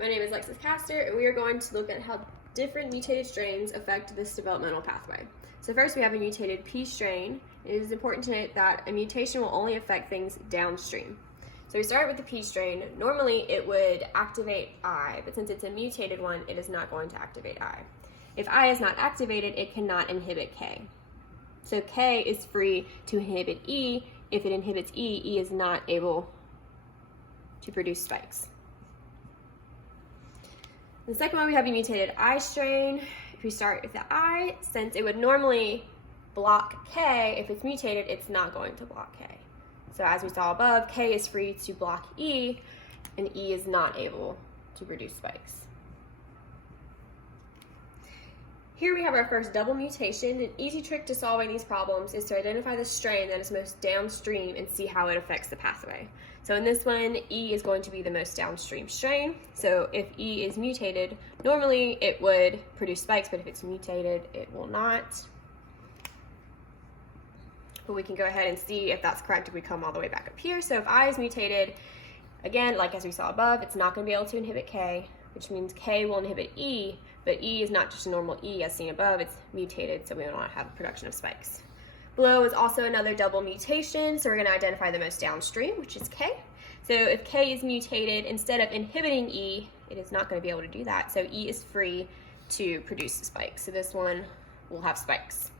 My name is Lexis Castor, and we are going to look at how different mutated strains affect this developmental pathway. So first we have a mutated P strain. It is important to note that a mutation will only affect things downstream. So we start with the P strain. Normally it would activate I, but since it's a mutated one, it is not going to activate I. If I is not activated, it cannot inhibit K. So K is free to inhibit E. If it inhibits E, E is not able to produce spikes. The second one, we have a mutated I strain. If we start with the I, since it would normally block K, if it's mutated, it's not going to block K. So as we saw above, K is free to block E, and E is not able to produce spikes. Here we have our first double mutation. An easy trick to solving these problems is to identify the strain that is most downstream and see how it affects the pathway. So in this one, E is going to be the most downstream strain. So if E is mutated, normally it would produce spikes, but if it's mutated, it will not. But we can go ahead and see if that's correct if we come all the way back up here. So if I is mutated, again, like as we saw above, it's not going to be able to inhibit K, which means K will inhibit E, but E is not just a normal E as seen above, it's mutated, so we will not have production of spikes. Below is also another double mutation, so we're going to identify the most downstream, which is K. So if K is mutated, instead of inhibiting E, it is not going to be able to do that, so E is free to produce spikes. So this one will have spikes.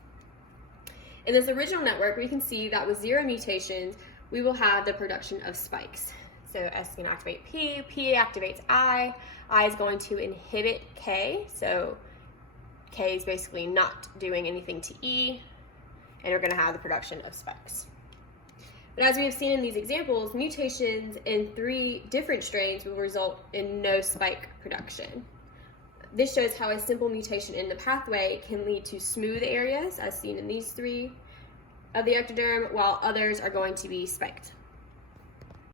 In this original network, we can see that with 0 mutations, we will have the production of spikes. So S is going to activate P, P activates I is going to inhibit K, so K is basically not doing anything to E, and we're going to have the production of spikes. But as we have seen in these examples, mutations in 3 different strains will result in no spike production. This shows how a simple mutation in the pathway can lead to smooth areas, as seen in these 3 of the ectoderm, while others are going to be spiked.